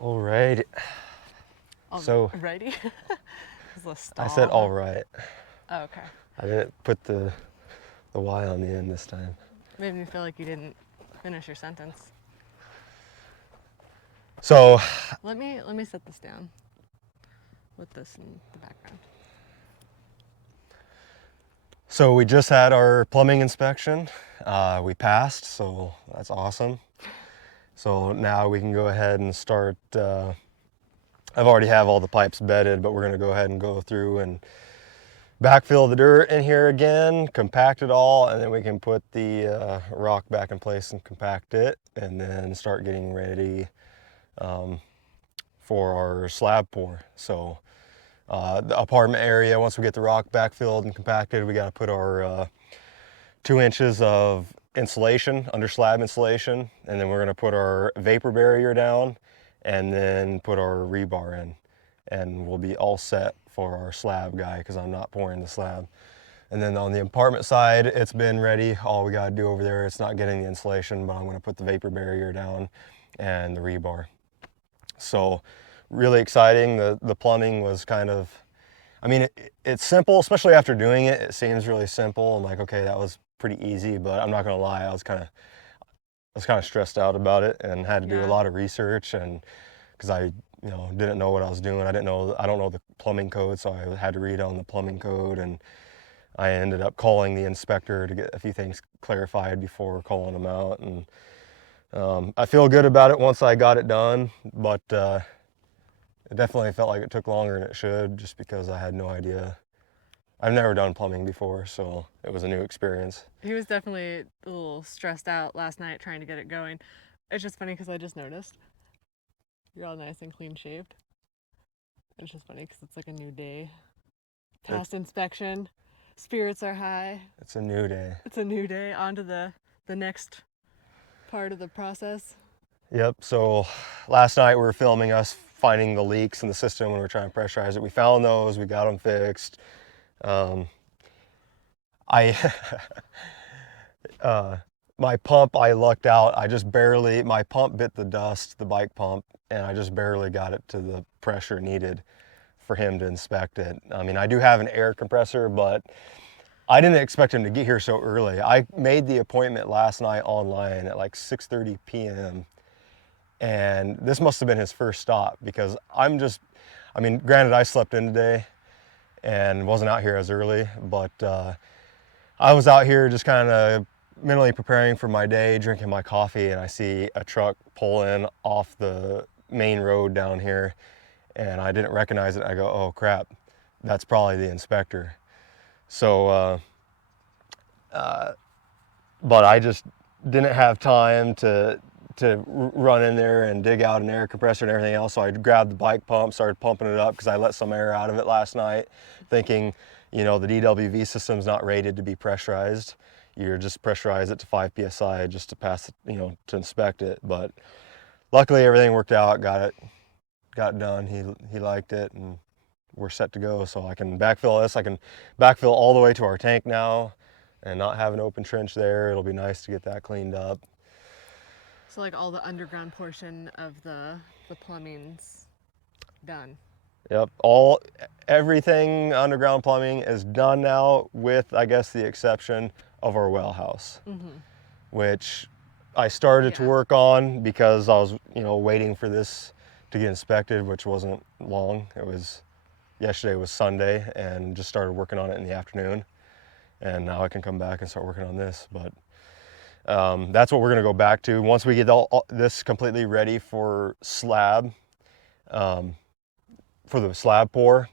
All right. So Righty? I said all right. Oh, okay. I didn't put the Y on the end this time. Made me feel like you didn't finish your sentence. So Let me set this down with this in the background. so we just had our plumbing inspection. We passed, so that's awesome. So now we can go ahead and start. I've already have all the pipes bedded, but we're going to go ahead and go through and backfill the dirt in here again, compact it all, and then we can put the rock back in place and compact it, and then start getting ready for our slab pour. So the apartment area, once we get the rock backfilled and compacted, we got to put our 2 inches of insulation, under slab insulation, and then we're going to put our vapor barrier down and then put our rebar in, and we'll be all set for our slab guy because I'm not pouring the slab. And then on the apartment side, it's been ready. All we got to do over there, it's not getting the insulation, but I'm going to put the vapor barrier down and the rebar. So really exciting. The plumbing was kind of, I mean, it's simple, especially after doing it. It seems really simple. I'm like, okay, that was pretty easy, but I'm not going to lie, I was kind of stressed out about it and had to do a lot of research, and because I didn't know what I was doing. I don't know the plumbing code, so I had to read on the plumbing code, and I ended up calling the inspector to get a few things clarified before calling them out. And I feel good about it once I got it done, but it definitely felt like it took longer than it should, just because I had no idea. I've never done plumbing before, so it was a new experience. He was definitely a little stressed out last night trying to get it going. It's just funny because I just noticed you're all nice and clean shaved. It's just funny because it's like a new day. Past inspection, spirits are high. It's a new day. It's a new day. On to the next part of the process. Yep, so last night we were filming us finding the leaks in the system when we were trying to pressurize it. We found those, we got them fixed. My pump, I lucked out. My pump bit the dust, the bike pump, and I just barely got it to the pressure needed for him to inspect it. I mean, I do have an air compressor, but I didn't expect him to get here so early. I made the appointment last night online at like 6:30 p.m. And this must have been his first stop, because granted, I slept in today and wasn't out here as early, but I was out here just kind of mentally preparing for my day, drinking my coffee, and I see a truck pull in off the main road down here, and I didn't recognize it. I go, oh crap, that's probably the inspector. So, but I just didn't have time to run in there and dig out an air compressor and everything else. So I grabbed the bike pump, started pumping it up because I let some air out of it last night, thinking, the DWV system's not rated to be pressurized. You just pressurize it to 5 psi just to pass it, to inspect it. But luckily everything worked out, got it done. He liked it, and we're set to go. So I can backfill this. I can backfill all the way to our tank now and not have an open trench there. It'll be nice to get that cleaned up. So like all the underground portion of the plumbing's done. Yep, everything underground plumbing is done now, with, I guess, the exception of our well house, which I started to work on because I was, waiting for this to get inspected, which wasn't long. Yesterday was Sunday, and just started working on it in the afternoon, and now I can come back and start working on this. But that's what we're gonna go back to once we get all this completely ready for slab. For the slab pour,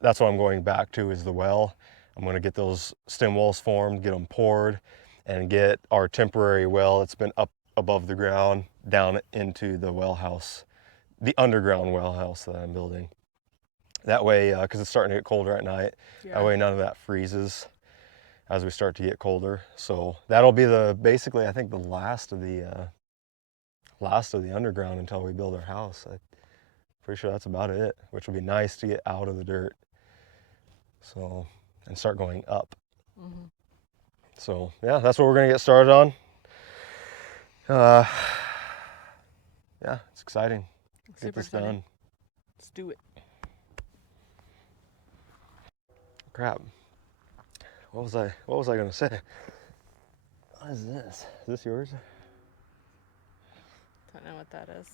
that's what I'm going back to, is the well. I'm going to get those stem walls formed, get them poured, and get our temporary well that's been up above the ground down into the well house, the underground well house that I'm building. That way, because it's starting to get colder at night, that way none of that freezes as we start to get colder. So that'll be basically, I think, the last of the underground until we build our house. Pretty sure that's about it, which will be nice to get out of the dirt, so, and start going up. So yeah, that's what we're gonna get started on. Yeah, it's exciting. get this done. Let's do it. Crap. What was I gonna say? What is this? Is this yours? Don't know what that is.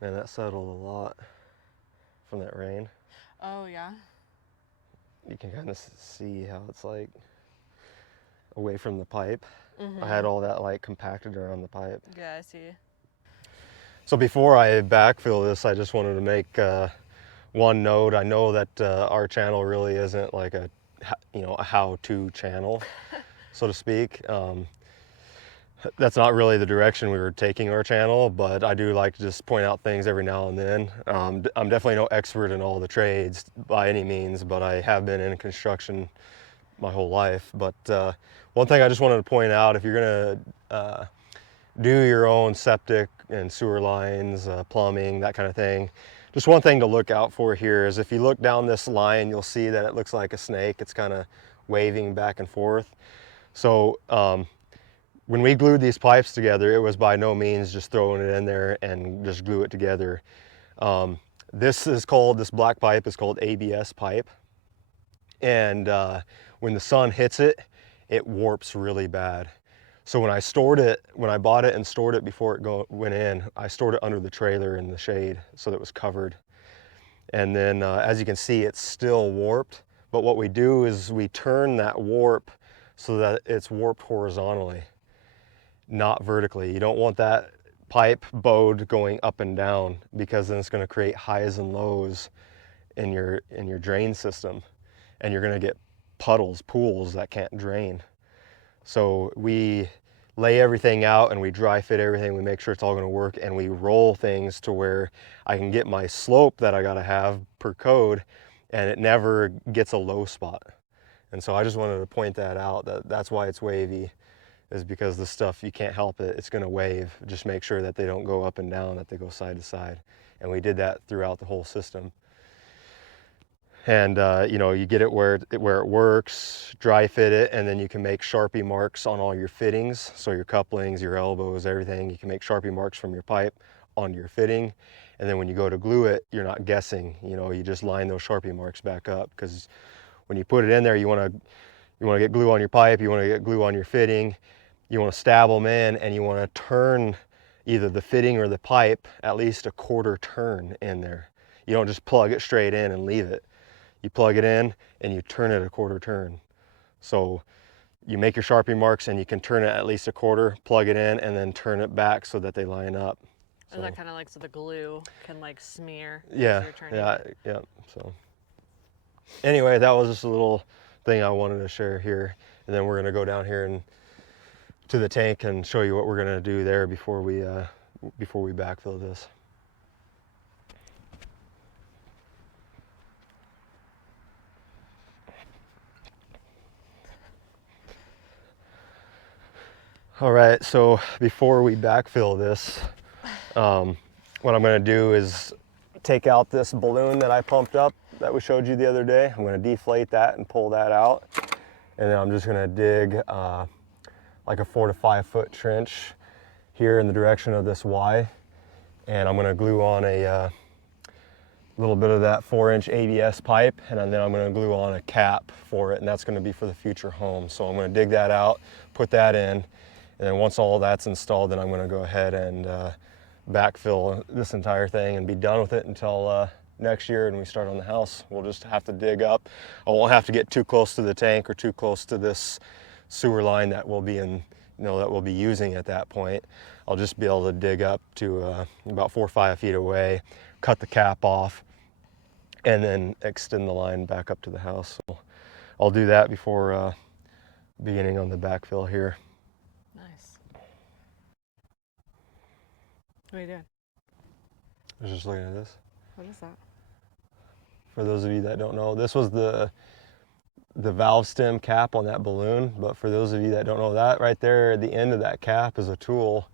Man, that settled a lot from that rain. Oh yeah. You can kind of see how it's like away from the pipe. I had all that like compacted around the pipe. Yeah, I see. So before I backfill this, I just wanted to make one note. I know that our channel really isn't like a how-to channel, so to speak. That's not really the direction we were taking our channel, but I do like to just point out things every now and then. I'm definitely no expert in all the trades by any means, but I have been in construction my whole life. But one thing I just wanted to point out, if you're gonna do your own septic and sewer lines, plumbing, that kind of thing, just one thing to look out for here is if you look down this line, you'll see that it looks like a snake. It's kind of waving back and forth. So when we glued these pipes together, it was by no means just throwing it in there and just glue it together. This black pipe is called ABS pipe. And when the sun hits it, it warps really bad. So when I bought it and stored it before it went in, I stored it under the trailer in the shade so that it was covered. And then as you can see, it's still warped. But what we do is we turn that warp so that it's warped horizontally, not vertically. You don't want that pipe bowed going up and down, because then it's going to create highs and lows in your drain system, and you're going to get pools that can't drain. So we lay everything out and we dry fit everything. We make sure it's all going to work, and we roll things to where I can get my slope that I got to have per code, and it never gets a low spot. And so I just wanted to point that out, that's why it's wavy, is because the stuff, you can't help it, it's going to wave. Just make sure that they don't go up and down, that they go side to side. And we did that throughout the whole system. And you get it where it works, dry fit it, and then you can make Sharpie marks on all your fittings. So your couplings, your elbows, everything, you can make Sharpie marks from your pipe onto your fitting. And then when you go to glue it, you're not guessing, you just line those Sharpie marks back up, because when you put it in there, you want to get glue on your pipe, you want to get glue on your fitting, you want to stab them in, and you want to turn either the fitting or the pipe at least a quarter turn in there. You don't just plug it straight in and leave it. You plug it in and you turn it a quarter turn. So you make your Sharpie marks and you can turn it at least a quarter, plug it in, and then turn it back so that they line up. Is that kind of like so the glue can like smear? Yeah, yeah. So anyway, that was just a little thing I wanted to share here. And then we're going to go down here and to the tank and show you what we're going to do there before we backfill this. All right, so before we backfill this, what I'm going to do is take out this balloon that I pumped up that we showed you the other day. I'm going to deflate that and pull that out, and then I'm just going to dig like a 4 to 5 foot trench here in the direction of this Y, and I'm going to glue on a little bit of that 4-inch ABS pipe, and then I'm going to glue on a cap for it, and that's going to be for the future home. So I'm going to dig that out, put that in, and then once all that's installed, then I'm going to go ahead and backfill this entire thing and be done with it until next year and we start on the house. We'll just have to dig up. I won't have to get too close to the tank or too close to this sewer line that we'll be in, that we'll be using at that point. I'll just be able to dig up to about 4 or 5 feet away, cut the cap off, and then extend the line back up to the house. So I'll do that before beginning on the backfill here. Nice. What are you doing? I was just looking at this. What is that? For those of you that don't know, this was the valve stem cap on that balloon. But for those of you that don't know, that right there at the end of that cap is a tool.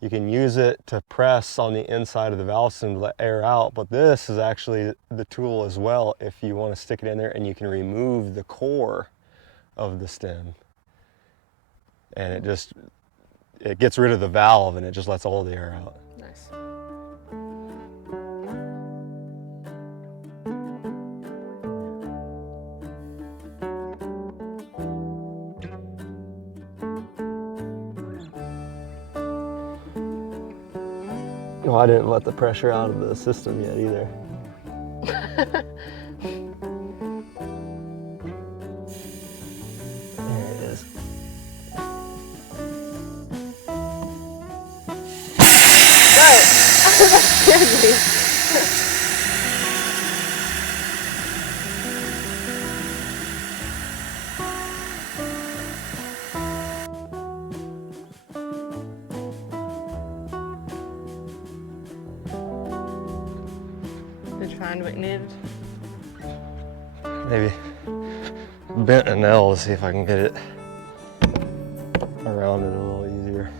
You can use it to press on the inside of the valve stem to let air out, but this is actually the tool as well if you want to stick it in there, and you can remove the core of the stem. And it gets rid of the valve and it just lets all the air out. Nice. Oh, I didn't let the pressure out of the system yet either. There it is. That scared me. Did you find what you needed? Maybe bent a nail to see if I can get it around it a little easier.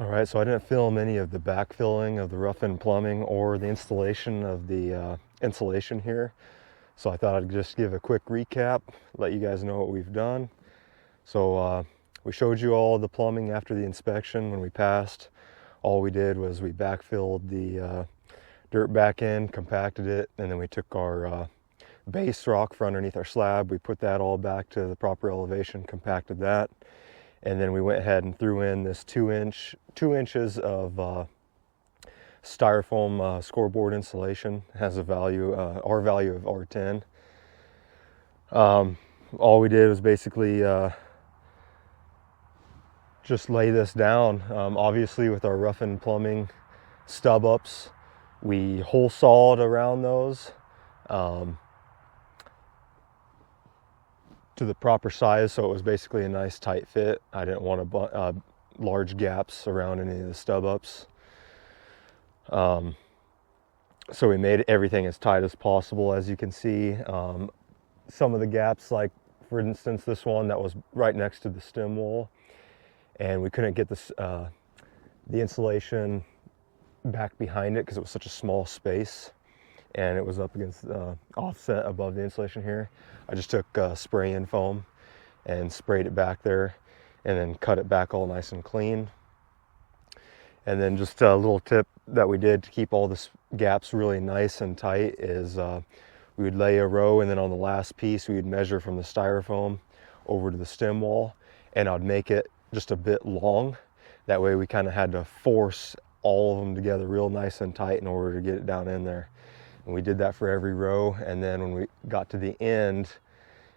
All right, so I didn't film any of the backfilling of the rough-in plumbing or the installation of the insulation here. So I thought I'd just give a quick recap, let you guys know what we've done. So we showed you all the plumbing after the inspection when we passed. All we did was we backfilled the dirt back in, compacted it, and then we took our base rock for underneath our slab. We put that all back to the proper elevation, compacted that. And then we went ahead and threw in this 2 inches of styrofoam scoreboard insulation. It has a value, our value of R10. All we did was basically just lay this down. Obviously with our rough-in plumbing stub ups, we hole sawed around those to the proper size, so it was basically a nice tight fit. I didn't want large gaps around any of the stub ups. So we made everything as tight as possible. As you can see, some of the gaps, like for instance this one that was right next to the stem wall, and we couldn't get this the insulation back behind it because it was such a small space and it was up against offset above the insulation here. I just took spray-in foam and sprayed it back there and then cut it back all nice and clean. And then just a little tip that we did to keep all the gaps really nice and tight is we would lay a row, and then on the last piece we would measure from the styrofoam over to the stem wall, and I'd make it just a bit long. That way we kind of had to force all of them together real nice and tight in order to get it down in there. And we did that for every row, and then when we got to the end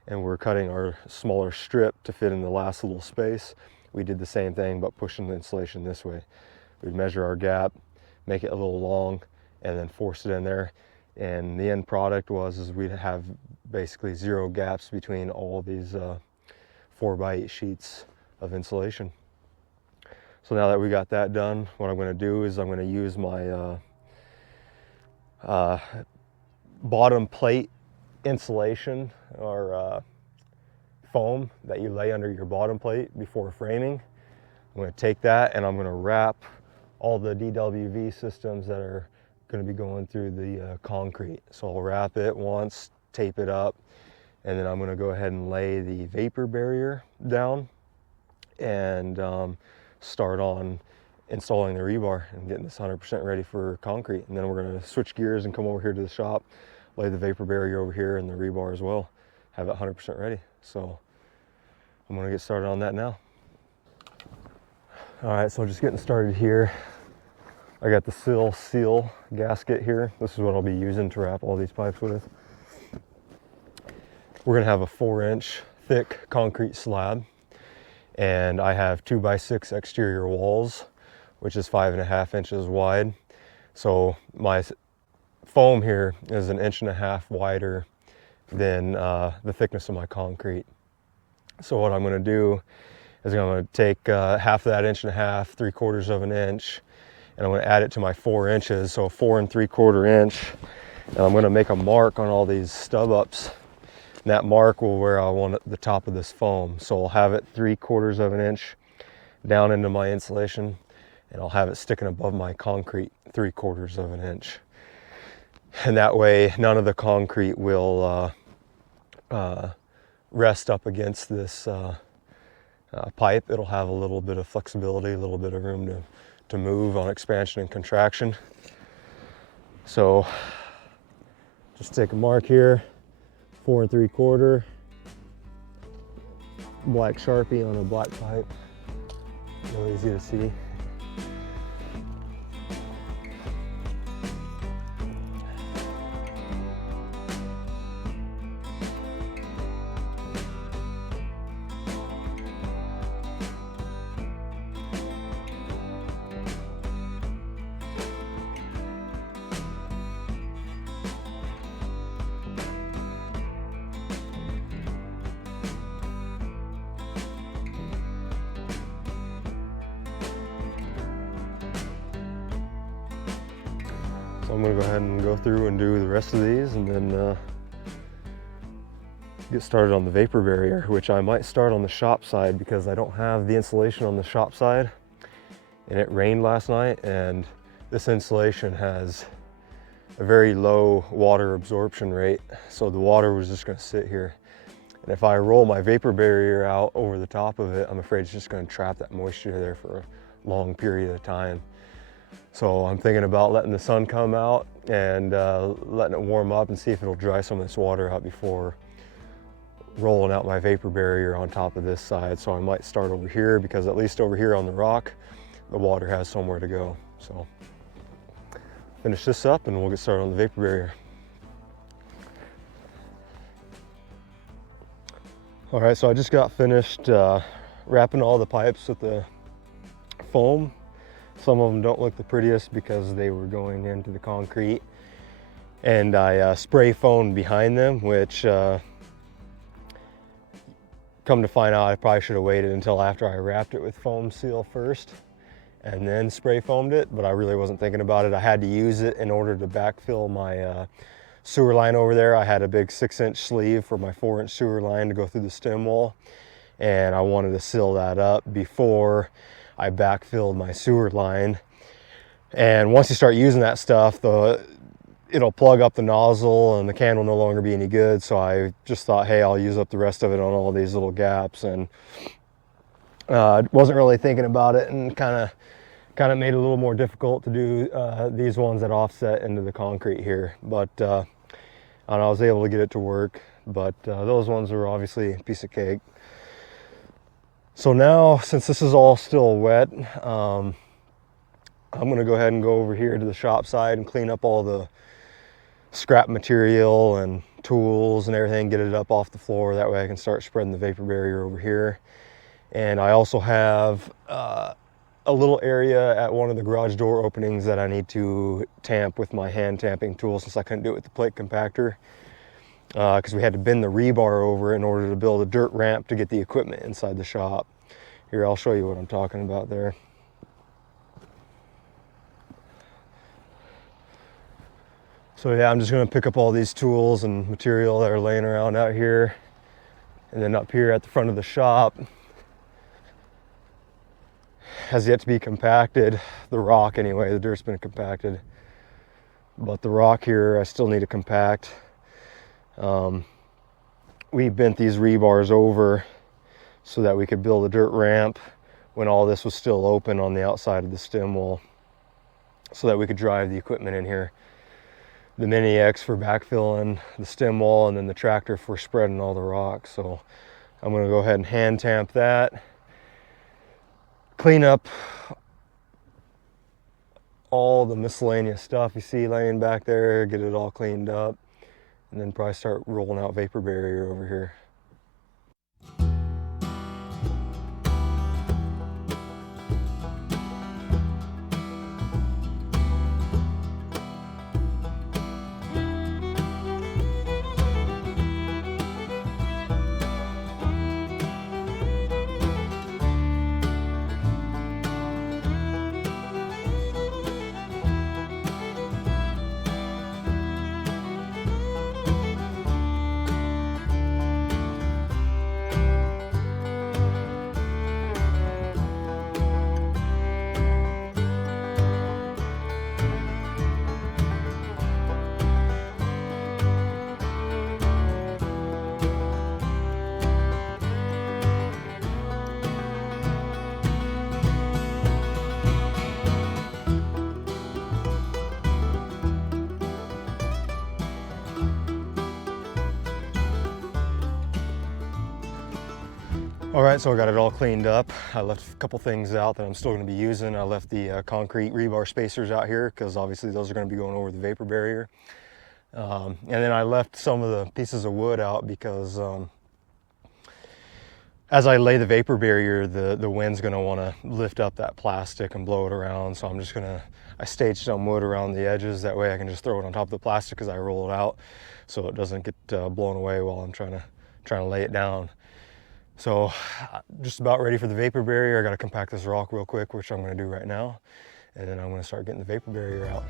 and we're cutting our smaller strip to fit in the last little space, we did the same thing but pushing the insulation this way. We'd measure our gap, make it a little long, and then force it in there. And the end product was we'd have basically 0 gaps between all these 4x8 sheets of insulation. So now that we got that done, what I'm going to do is I'm going to use my bottom plate insulation, or foam that you lay under your bottom plate before framing. I'm going to take that and I'm going to wrap all the DWV systems that are going to be going through the concrete. So I'll wrap it once, tape it up, and then I'm going to go ahead and lay the vapor barrier down and start on installing the rebar and getting this 100% ready for concrete. And then we're going to switch gears and come over here to the shop, lay the vapor barrier over here and the rebar as well, have it 100% ready. So I'm going to get started on that now. All right, so just getting started here. I got the sill seal gasket here. This is what I'll be using to wrap all these pipes with. We're gonna have a 4-inch thick concrete slab, and I have 2x6 exterior walls, which is 5.5 inches wide. So my foam here is 1.5 inches wider than the thickness of my concrete. So what I'm gonna do is I'm gonna take half of that 1.5 inches, 3/4 of an inch, and I'm going to add it to my 4 inches, so 4 3/4 inch. And I'm going to make a mark on all these stub ups. And that mark will where I want the top of this foam. So I'll have it 3/4 of an inch down into my insulation, and I'll have it sticking above my concrete 3/4 of an inch. And that way none of the concrete will rest up against this pipe. It'll have a little bit of flexibility, a little bit of room to move on expansion and contraction. So just take a mark here, 4 3/4, black Sharpie on a black pipe, real easy to see. So I'm going to go ahead and go through and do the rest of these, and then get started on the vapor barrier, which I might start on the shop side because I don't have the insulation on the shop side, and it rained last night, and this insulation has a very low water absorption rate, so the water was just going to sit here. And if I roll my vapor barrier out over the top of it, I'm afraid it's just going to trap that moisture there for a long period of time. So I'm thinking about letting the sun come out and letting it warm up and see if it'll dry some of this water out before rolling out my vapor barrier on top of this side. So I might start over here because at least over here on the rock, the water has somewhere to go. So finish this up and we'll get started on the vapor barrier. All right, so I just got finished wrapping all the pipes with the foam. Some of them don't look the prettiest because they were going into the concrete, and I spray foamed behind them, which come to find out I probably should have waited until after I wrapped it with foam seal first and then spray foamed it, but I really wasn't thinking about it. I had to use it in order to backfill my sewer line over there. I had a big 6-inch sleeve for my 4-inch sewer line to go through the stem wall, and I wanted to seal that up before I backfilled my sewer line. And once you start using that stuff, it'll plug up the nozzle and the can will no longer be any good. So I just thought, hey, I'll use up the rest of it on all these little gaps, and wasn't really thinking about it, and kind of made it a little more difficult to do these ones that offset into the concrete here. But and I was able to get it to work, but those ones were obviously a piece of cake. So now, since this is all still wet, I'm going to go ahead and go over here to the shop side and clean up all the scrap material and tools and everything, get it up off the floor. That way I can start spreading the vapor barrier over here. And I also have a little area at one of the garage door openings that I need to tamp with my hand tamping tool, since I couldn't do it with the plate compactor. because we had to bend the rebar over in order to build a dirt ramp to get the equipment inside the shop. Here, I'll show you what I'm talking about there. So yeah, I'm just going to pick up all these tools and material that are laying around out here. And then up here at the front of the shop has yet to be compacted. The rock anyway, the dirt's been compacted. But the rock here I still need to compact. We bent these rebars over so that we could build a dirt ramp when all this was still open on the outside of the stem wall, so that we could drive the equipment in here. The Mini X for backfilling the stem wall, and then the tractor for spreading all the rocks. So I'm going to go ahead and hand tamp that, clean up all the miscellaneous stuff you see laying back there, get it all cleaned up, and then probably start rolling out vapor barrier over here. All right, so I got it all cleaned up. I left a couple things out that I'm still going to be using. I left the concrete rebar spacers out here because obviously those are going to be going over the vapor barrier. And then I left some of the pieces of wood out because as I lay the vapor barrier, the wind's going to want to lift up that plastic and blow it around. So I'm just going to, I staged some wood around the edges. That way I can just throw it on top of the plastic as I roll it out, so it doesn't get blown away while I'm trying to lay it down. So just about ready for the vapor barrier. I got to compact this rock real quick, which I'm going to do right now. And then I'm going to start getting the vapor barrier out.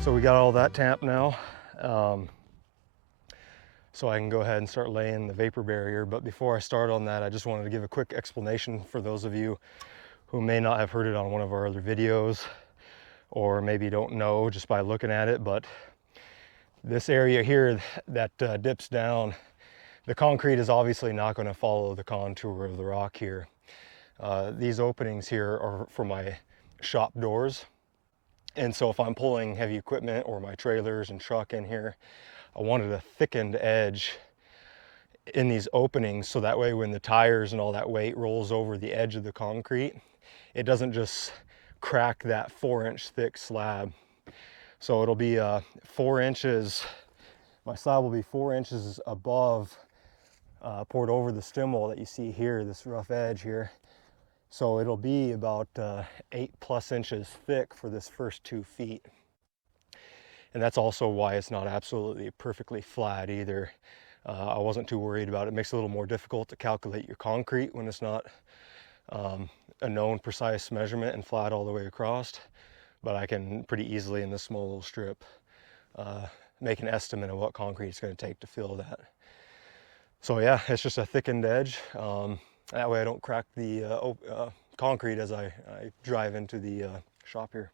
So we got all that tamped now, so I can go ahead and start laying the vapor barrier. But before I start on that, I just wanted to give a quick explanation for those of you who may not have heard it on one of our other videos, or maybe don't know just by looking at it. But this area here that dips down, the concrete is obviously not going to follow the contour of the rock here. These openings here are for my shop doors. And so if I'm pulling heavy equipment or my trailers and truck in here, I wanted a thickened edge in these openings, so that way when the tires and all that weight rolls over the edge of the concrete, it doesn't just crack that 4-inch thick slab. So it'll be 4 inches, my slab will be 4 inches above, poured over the stem wall that you see here, this rough edge here. So it'll be about 8+ inches thick for this first 2 feet. And that's also why it's not absolutely perfectly flat either. I wasn't too worried about it. It makes it a little more difficult to calculate your concrete when it's not a known precise measurement and flat all the way across. But I can pretty easily in this small little strip make an estimate of what concrete it's going to take to fill that. So yeah, it's just a thickened edge. That way I don't crack the concrete as I drive into the shop here.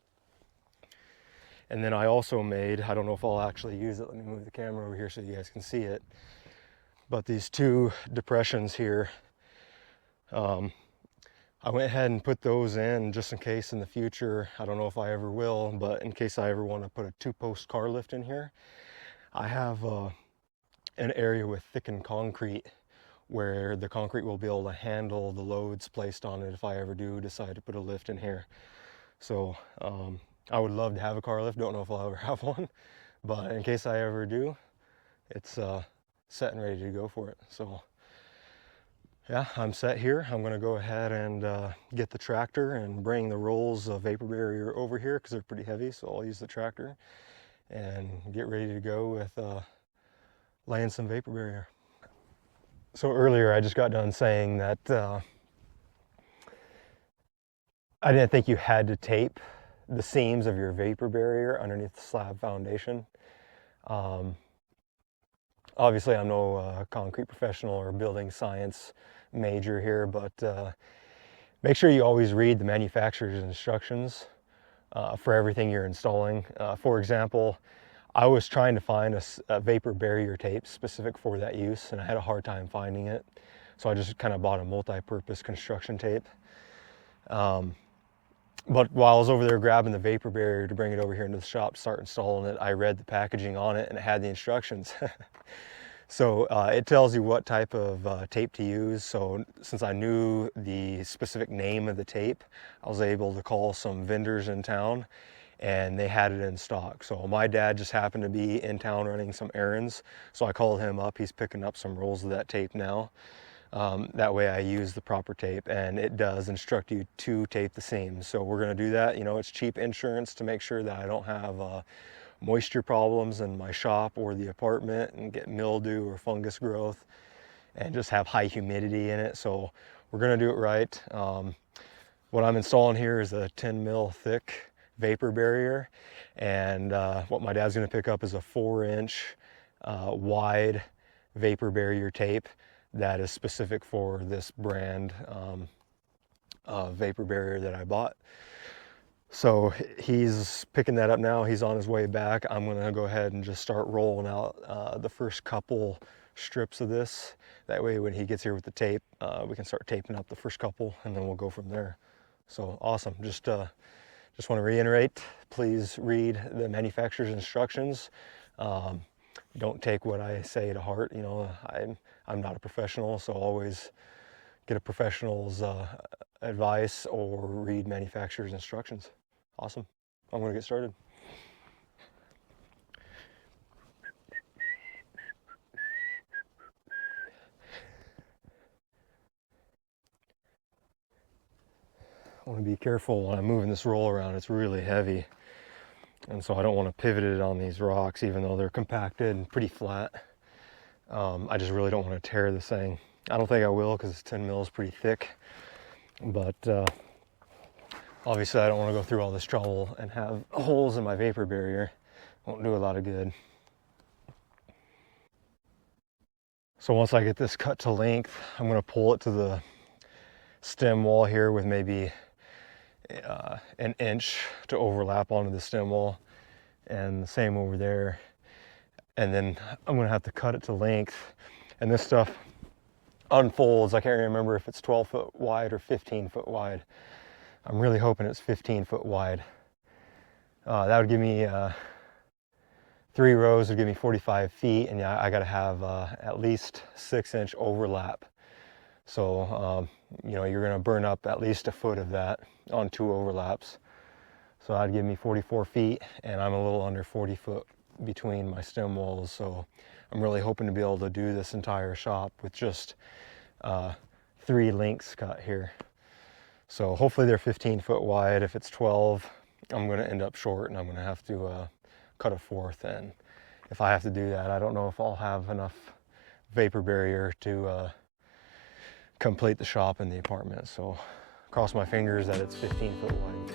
And then I also made, I don't know if I'll actually use it, let me move the camera over here so you guys can see it, but these 2 depressions here, I went ahead and put those in just in case in the future, I don't know if I ever will, but in case I ever want to put a 2-post car lift in here, I have an area with thickened concrete where the concrete will be able to handle the loads placed on it if I ever do decide to put a lift in here. So I would love to have a car lift, don't know if I'll ever have one, but in case I ever do, it's set and ready to go for it. So yeah, I'm set here. I'm gonna go ahead and get the tractor and bring the rolls of vapor barrier over here because they're pretty heavy, so I'll use the tractor and get ready to go with laying some vapor barrier. So earlier I just got done saying that I didn't think you had to tape the seams of your vapor barrier underneath the slab foundation. Obviously I'm no concrete professional or building science major here, but make sure you always read the manufacturer's instructions for everything you're installing. For example, I was trying to find a vapor barrier tape specific for that use, and I had a hard time finding it. So I just kind of bought a multi-purpose construction tape. But while I was over there grabbing the vapor barrier to bring it over here into the shop to start installing it, I read the packaging on it and it had the instructions. So it tells you what type of tape to use. So since I knew the specific name of the tape, I was able to call some vendors in town and they had it in stock. So my dad just happened to be in town running some errands. So I called him up, he's picking up some rolls of that tape now. That way I use the proper tape, and it does instruct you to tape the seams. So we're gonna do that. You know, it's cheap insurance to make sure that I don't have moisture problems in my shop or the apartment and get mildew or fungus growth and just have high humidity in it. So we're gonna do it right. What I'm installing here is a 10 mil thick vapor barrier, and what my dad's gonna pick up is a 4-inch wide vapor barrier tape that is specific for this brand vapor barrier that I bought. So he's picking that up now. He's on his way back. I'm gonna go ahead and just start rolling out the first couple strips of this. That way when he gets here with the tape, we can start taping up the first couple and then we'll go from there. So awesome. Just want to reiterate, please read the manufacturer's instructions. Don't take what I say to heart. You know, I'm not a professional, so always get a professional's advice or read manufacturer's instructions. Awesome. I'm going to get started. I want to be careful when I'm moving this roll around. It's really heavy, and so I don't want to pivot it on these rocks even though they're compacted and pretty flat. I just really don't want to tear this thing. I don't think I will because it's 10 mils pretty thick, but obviously I don't want to go through all this trouble and have holes in my vapor barrier. Won't do a lot of good. So once I get this cut to length, I'm going to pull it to the stem wall here with maybe an inch to overlap onto the stem wall, and the same over there. And then I'm going to have to cut it to length, and this stuff unfolds. I can't remember if it's 12 foot wide or 15 foot wide. I'm really hoping it's 15 foot wide. That would give me 3 rows, would give me 45 feet, and yeah, I got to have at least 6-inch overlap. So you know, you're going to burn up at least a foot of that on 2 overlaps. So that'd give me 44 feet, and I'm a little under 40 foot between my stem walls. So I'm really hoping to be able to do this entire shop with just 3 lengths cut here. So hopefully they're 15 foot wide. If it's 12, I'm going to end up short and I'm going to have to cut a 4th. And if I have to do that, I don't know if I'll have enough vapor barrier to complete the shop and the apartment. So cross my fingers that it's 15 foot wide.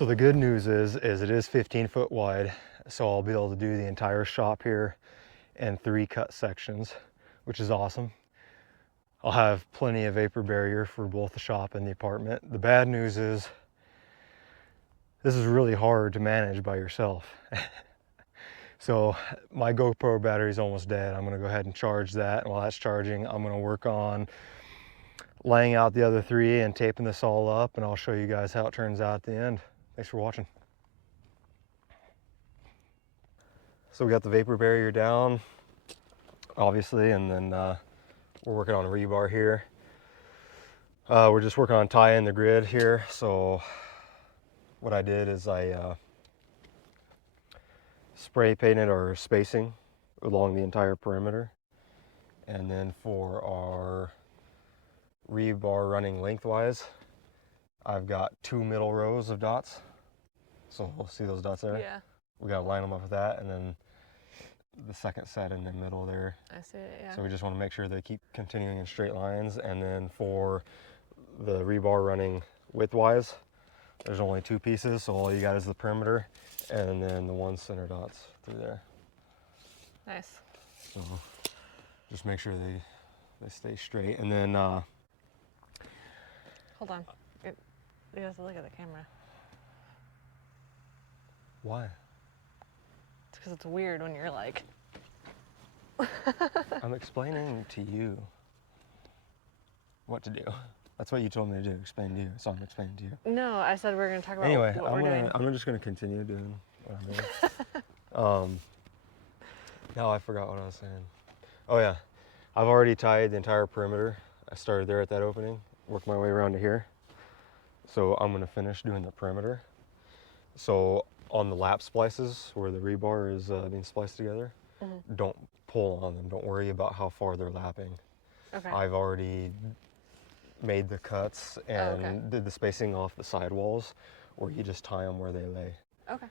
So the good news is it is 15 foot wide, so I'll be able to do the entire shop here in 3 cut sections, which is awesome. I'll have plenty of vapor barrier for both the shop and the apartment. The bad news is this is really hard to manage by yourself. So my GoPro battery is almost dead. I'm gonna go ahead and charge that, and while that's charging, I'm gonna work on laying out the other 3 and taping this all up, and I'll show you guys how it turns out at the end. Thanks for watching. So we got the vapor barrier down, obviously, and then we're working on a rebar here. We're just working on tying the grid here. So what I did is I spray painted our spacing along the entire perimeter. And then for our rebar running lengthwise, I've got 2 middle rows of dots. So we'll see those dots there? Yeah. We gotta line them up with that, and then the second set in the middle there. I see it, yeah. So we just want to make sure they keep continuing in straight lines. And then for the rebar running widthwise, there's only 2 pieces, so all you got is the perimeter and then the 1 center dots through there. Nice. So just make sure they stay straight. And then Hold on. You have to look at the camera. why? It's because it's weird when you're like... I'm explaining to you what to do. That's what you told me to do, explain to you. So I'm explaining to you. No, I said we're going to talk about Anyway, what we're doing. I'm just going to continue doing what I'm doing. Now I forgot what I was saying. Oh yeah, I've already tied the entire perimeter. I started there at that opening, worked my way around to here. So I'm going to finish doing the perimeter. So on the lap splices where the rebar is being spliced together, don't pull on them. Don't worry about how far they're lapping. Okay. I've already made the cuts and did the spacing off the sidewalls, where you just tie them where they lay. Okay.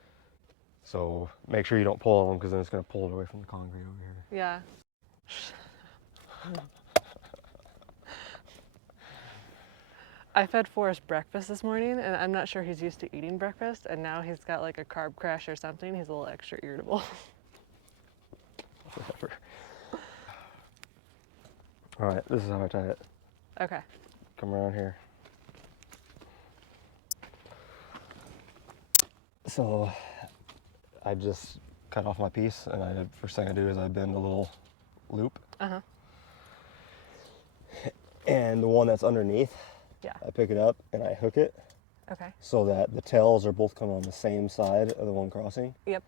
So make sure you don't pull on them, because then it's going to pull it away from the concrete over here. Yeah. I fed Forrest breakfast this morning, and I'm not sure he's used to eating breakfast, and now he's got like a carb crash or something. He's a little extra irritable. Whatever. All right, this is how I tie it. Okay. Come around here. So I just cut off my piece, and first thing I do is I bend a little loop. Uh-huh. And the one that's underneath, Yeah. I pick it up and I hook it Okay. so that the tails are both coming on the same side of the one crossing. Yep.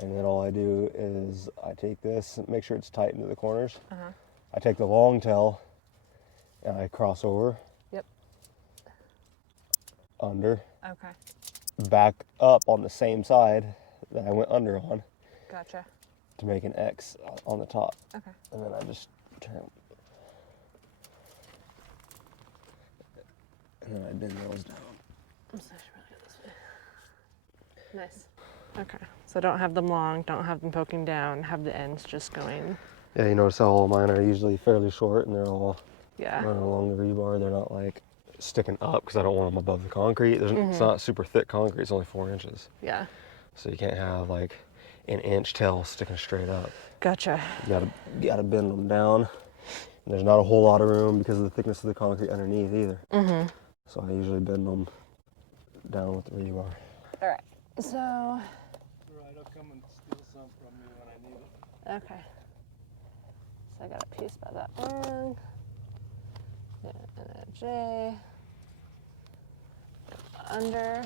And then all I do is I take this and make sure it's tight into the corners. Uh-huh. I take the long tail and I cross over. Yep. Under. Okay. Back up on the same side that I went under on Gotcha. to make an X on the top. Okay. And then I just turn. And then I bend those down. I'm sorry, I should really go this way. Nice. Okay. So don't have them long, don't have them poking down, have the ends just going. Yeah, you notice how all mine are usually fairly short, and they're all Yeah. running along the rebar. They're not like sticking up, because I don't want them above the concrete. It's not super thick concrete, it's only 4 inches. Yeah. So you can't have like an inch tail sticking straight up. Gotcha. You gotta bend them down. And there's not a whole lot of room because of the thickness of the concrete underneath either. Mm-hmm. So I usually bend them down with the rebar. All right. So. Right, I'll come and steal some from you when I need it. Okay. So I got a piece by that one. Yeah, and a J. Under.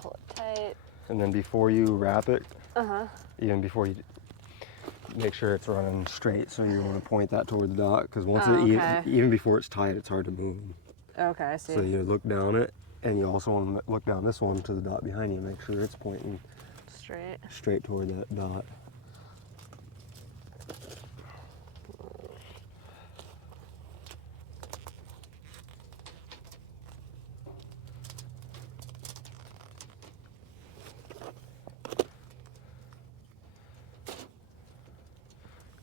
Pull it tight. And then before you wrap it, Uh-huh. even before you make sure it's running straight, so you want to point that toward the dot, because once okay. even before it's tight, it's hard to move. Okay, I see. So you look down it, and you also want to look down this one to the dot behind you, make sure it's pointing Straight toward that dot.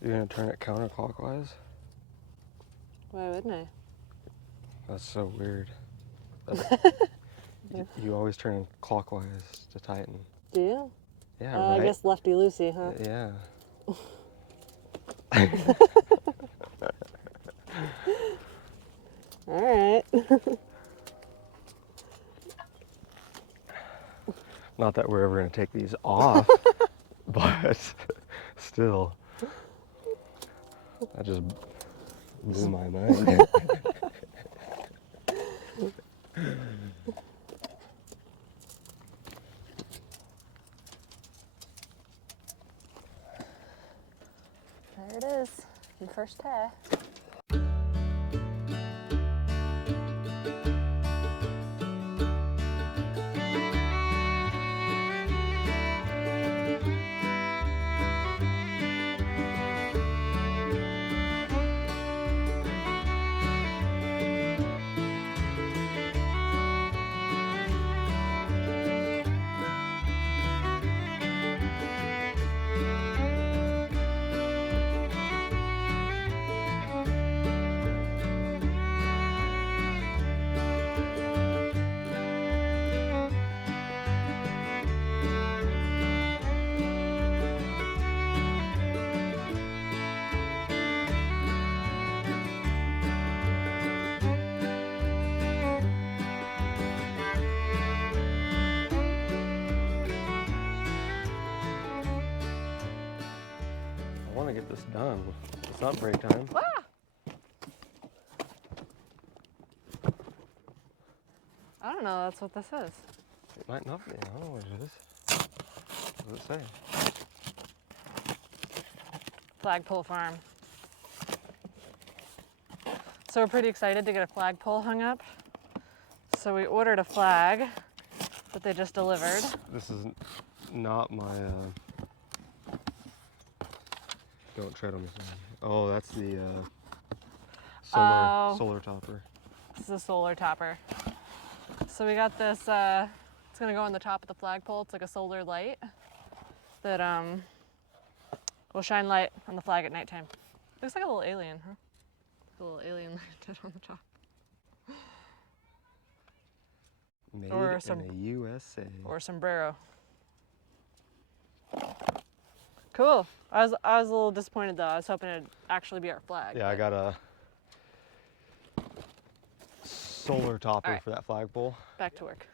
You're gonna turn it counterclockwise? Why wouldn't I? That's so weird. You always turn clockwise to tighten. Do you? Yeah, right? I guess lefty loosey, huh? Yeah. All right. Not that we're ever going to take these off, but still. That just blew my mind. There it is, the first tear. I want to get this done. It's not break time. Ah! I don't know, that's what this is. It might not be. I don't know what it is. What does it say? Flagpole farm. So we're pretty excited to get a flagpole hung up. So we ordered a flag that they just delivered. This is not my, don't tread on the thing. Oh, that's the solar topper. This is a solar topper. So we got this, it's gonna go on the top of the flagpole. It's like a solar light that will shine light on the flag at nighttime. Looks like a little alien, huh? A little alien landed on the top. Made Or in some- the USA. Or sombrero. Cool. I was a little disappointed though. I was hoping it'd actually be our flag. Yeah, I but- got a solar topper Alright. for that flagpole. Back to work.